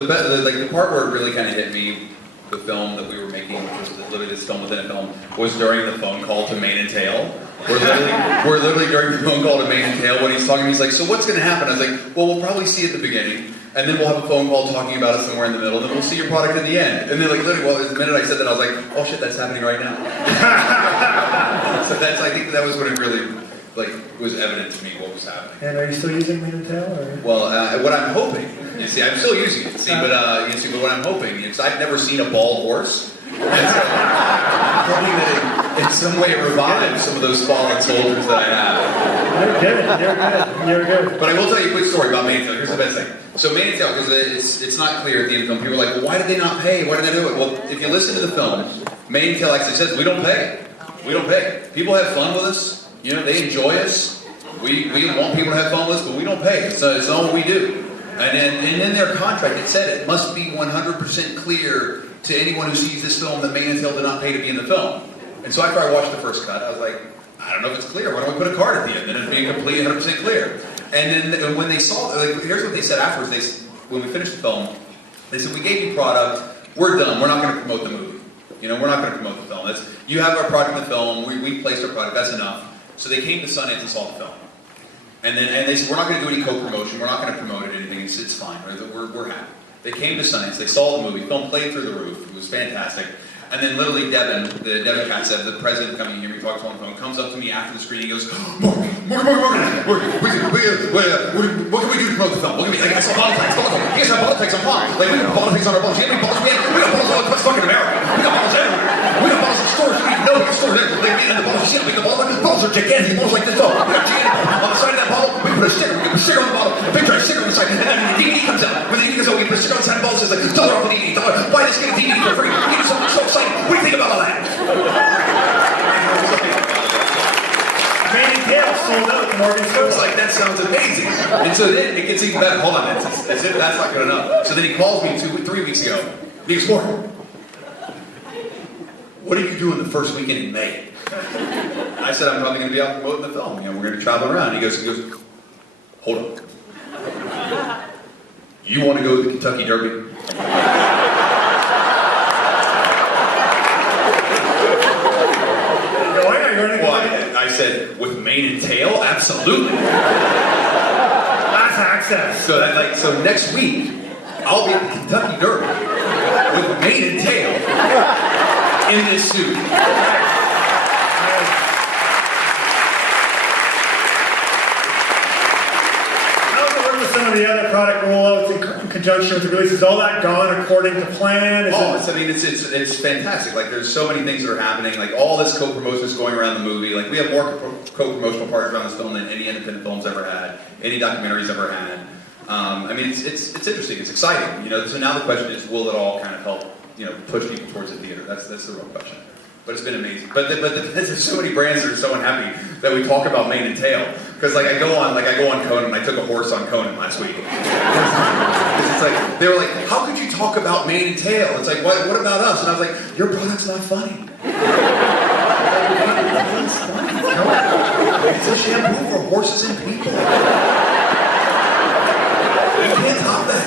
The part where it really kind of hit me, the film that we were making, which was literally this film within a film, was during the phone call to Mane and Tail. We're literally during the phone call to Mane and Tail when he's talking, he's like, so what's going to happen? I was like, well, we'll probably see at the beginning, and then we'll have a phone call talking about it somewhere in the middle, and then we'll see your product at the end. And then like literally, well, the minute I said that, I was like, oh shit, that's happening right now. So that's, I think that was when it really, like, was evident to me what was happening. And are you still using Mane and Tail? Or? Well, what I'm hoping, you see, I'm still using it, but what I'm hoping is I've never seen a bald horse. I'm hoping that it in some way revives some of those fallen soldiers that I have. You're good. But I will tell you a quick story about Mane and Tail. Here's the best thing. So Mane and Tail, because it's not clear at the end of the film, people are like, well, why did they not pay? Why did they do it? Well, if you listen to the film, Mane and Tail actually says, we don't pay. We don't pay. People have fun with us. You know, they enjoy us. We want people to have fun with us, but we don't pay. It's not what we do. And in their contract, it said it must be 100% clear to anyone who sees this film that Mane and Tail did not pay to be in the film. And so after I watched the first cut, I was like, I don't know if it's clear. Why don't we put a card at the end? Then it'd be completely 100% clear. And then when they saw, like, here's what they said afterwards. When we finished the film, they said, we gave you product. We're done. We're not going to promote the movie. You know, we're not going to promote the film. You have our product in the film. We placed our product. That's enough. So they came to Sundance and saw the film. And they said, we're not going to do any co-promotion. We're not going to promote it or anything. It's fine. We're happy. They came to Sundance. They saw the movie. The film played through the roof. It was fantastic. And then literally Devin Katz, the president coming here, he talks on the phone, comes up to me after the screening. He goes, Mark, what can we do to promote the film? Look at me. Like, I saw politics. You guys have politics on bottles. Like, we got politics on our bottles. You know how many bottles we have? We got bottles all across fucking America. We got bottles everywhere. We got bottles in stores. You don't even know we got stores everywhere. Like, and the bottles, you see how big the bottles are? The bottles are gigantic. Bottles like this tall. We got gigantic bottles. On the side of that bottle, we put a sticker. We put a sticker on the bottle. A picture of a sticker on the side. And then the DVD comes out. When the DVD comes out, we put a sticker on the side of the bottle. It says, like, $1 off the DVD. Buy this, get a DVD for free. You do something so exciting. What do you think about all that? Mane and Tail sold out at Morgan I was like, that sounds amazing. And so then it gets even better. Hold on, that's not good enough. So then he calls me 3 weeks ago. He goes, Morgan, what are you doing the first weekend in May? I said, I'm probably going to be out promoting the film. You know, we're going to be traveling around. He goes, hold on. You want to go to the Kentucky Derby? Well, I said, with Mane and Tail? Absolutely. That's access. So next week, I'll be at the Kentucky Derby with Mane and Tail in this suit. How's it work with some of the other product rollouts in conjunction with the releases? All that gone according to plan? It's fantastic. Like, there's so many things that are happening. Like, all this co-promotion is going around the movie. Like, we have more co-promotional partners around this film than any independent film's ever had, any documentaries ever had. I mean, it's interesting. It's exciting. You know, so now the question is, will it all kind of help, you know, push people towards the theater? That's the real question. But it's been amazing. But there's so many brands that are so unhappy that we talk about Mane and Tail. Because like I go on Conan. I took a horse on Conan last week. It's like they were like, how could you talk about Mane and Tail? It's like, what about us? And I was like, your product's not funny. It's a shampoo for horses and people. You can't top that.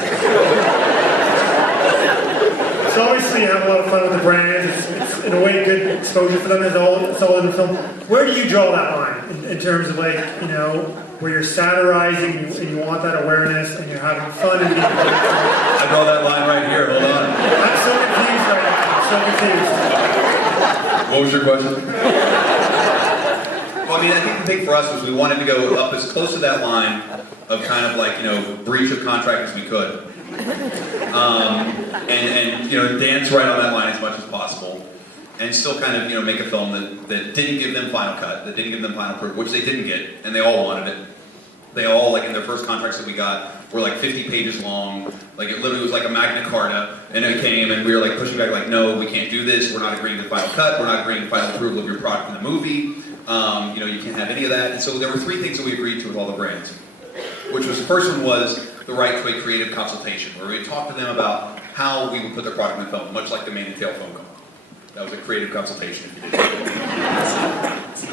So obviously you have a lot of fun with the brands. It's in a way good exposure for them. It's all in the film. Where do you draw that line in terms of, like, you know, where you're satirizing and you want that awareness and you're having fun and I draw that line right here. Hold on. I'm so confused right now. I'm so confused. What was your question? Well, I mean, I think the thing for us was we wanted to go up as close to that line of kind of like, you know, breach of contract as we could. And you know, dance right on that line as much as possible. And still kind of, you know, make a film that didn't give them final cut, that didn't give them final proof, which they didn't get, and they all wanted it. They all, like in their first contracts that we got, were like 50 pages long. Like it literally was like a Magna Carta, and it came and we were like pushing back like, no, we can't do this, we're not agreeing to final cut, we're not agreeing to final approval of your product in the movie. You know, you can't have any of that. And so there were 3 things that we agreed to with all the brands. Which was, the first one was the right to a creative consultation, where we talked to them about how we would put their product in the film, much like the Mane and Tail phone call. That was a creative consultation, if you didn't know. It's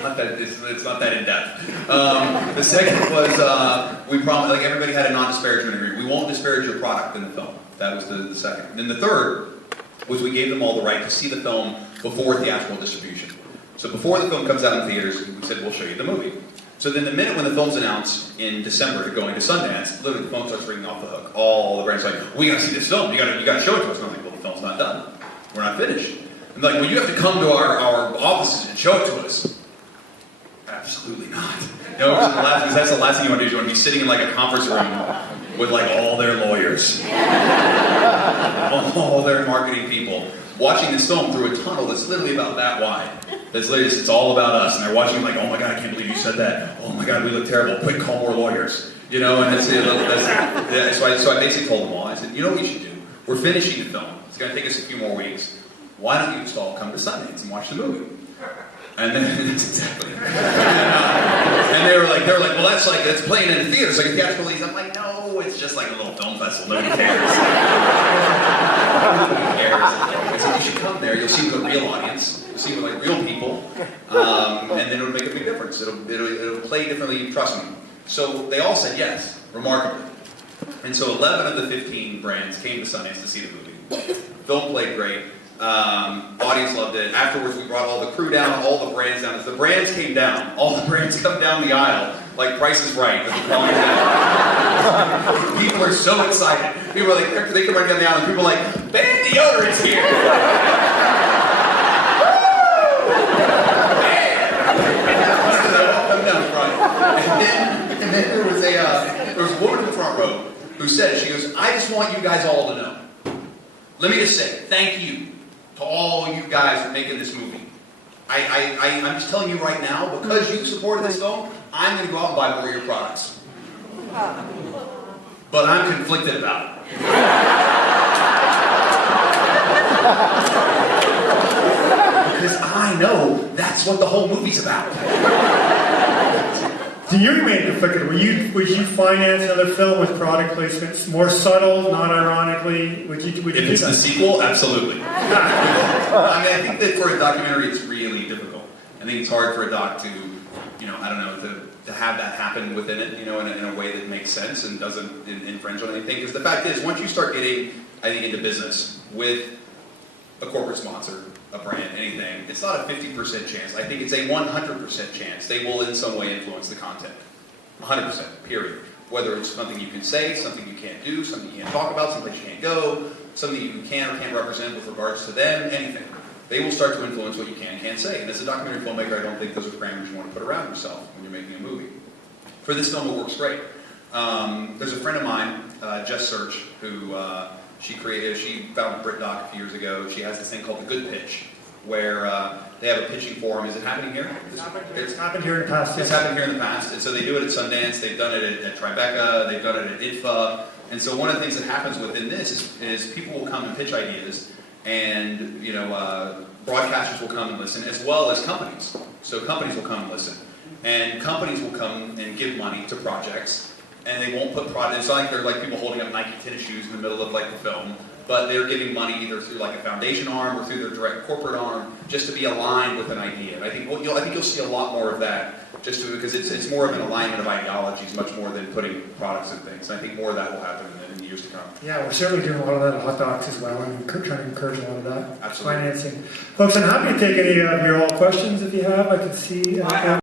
not that in depth. The second was we promised, like, everybody had a non-disparagement agreement. We won't disparage your product in the film. That was the second. And then the third was we gave them all the right to see the film before theatrical distribution. So before the film comes out in theaters, we said, we'll show you the movie. So then the minute when the film's announced in December going to Sundance, literally the phone starts ringing off the hook. All the brands are like, we gotta see this film, you gotta show it to us. And I'm like, well, the film's not done. We're not finished. And they're like, well, you have to come to our offices and show it to us. Absolutely not. No, because that's the last thing you want to do. You want to be sitting in like a conference room with like all their lawyers, all their marketing people, watching this film through a tunnel that's literally about that wide. That's literally, it's all about us, and they're watching like, oh my God, I can't believe you said that. Oh my God, we look terrible. Quick, call more lawyers. You know, and so I basically told them all. I said, you know what we should do? We're finishing the film. It's going to take us a few more weeks. Why don't you just all come to Sundance and watch the movie? And then that's exactly. And they were like, well, that's playing in the theaters, like a theatrical release. I'm like, no, it's just like a little film festival. Nobody cares. I said, you should come there. You'll see the real audience. You'll see with like real people, and then it'll make a big difference. It'll play differently. Trust me. So they all said yes, remarkably. And so 11 of the 15 brands came to Sundance to see the movie. Film played great. Audience loved it. Afterwards, we brought all the crew down, all the brands down. As the brands came down, all the brands come down the aisle, like Price is Right. People are so excited. People are like, they come right down the aisle, and people are like, Band Deodorant's here! Come down front. And then there was a woman in the front row who said, she goes, I just want you guys all to know. Let me just say, thank you to all you guys for making this movie. I'm just telling you right now, because you supported this film, I'm going to go out and buy more of your products. But I'm conflicted about it. Because I know that's what the whole movie's about. So you remain conflicted. Would you finance another film with product placements more subtle, not ironically? Would you if it's the sequel, absolutely. I mean, I think that for a documentary, it's really difficult. I think it's hard for a doc to, I don't know, to have that happen within it, in a way that makes sense and doesn't infringe on anything. Because the fact is, once you start getting, I think, into business with a corporate sponsor, a brand, anything, it's not a 50% chance. I think it's a 100% chance they will in some way influence the content. 100%, period. Whether it's something you can say, something you can't do, something you can't talk about, someplace you can't go, something you can or can't represent with regards to them, anything. They will start to influence what you can and can't say. And as a documentary filmmaker, I don't think those are parameters you want to put around yourself when you're making a movie. For this film, it works great. There's a friend of mine, Jess Search, who she founded BritDoc a few years ago. She has this thing called the Good Pitch, where they have a pitching forum. Is it happening here? It's happened here in the past. It's happened here in the past. And so they do it at Sundance. They've done it at Tribeca. They've done it at IDFA. And so one of the things that happens within this is people will come and pitch ideas, and broadcasters will come and listen, as well as companies. So companies will come and listen, and companies will come and give money to projects, and they won't put projects. It's not like they're like people holding up Nike tennis shoes in the middle of like the film, but they're giving money either through like a foundation arm or through their direct corporate arm, just to be aligned with an idea. And I think you'll see a lot more of that, because it's more of an alignment of ideologies, much more than putting products and things. And I think more of that will happen in the years to come. Yeah, we're certainly doing a lot of that at Hot Docs as well, and trying to encourage a lot of that. Absolutely. Financing. Folks, I'm happy to take any of your all questions if you have. I can see.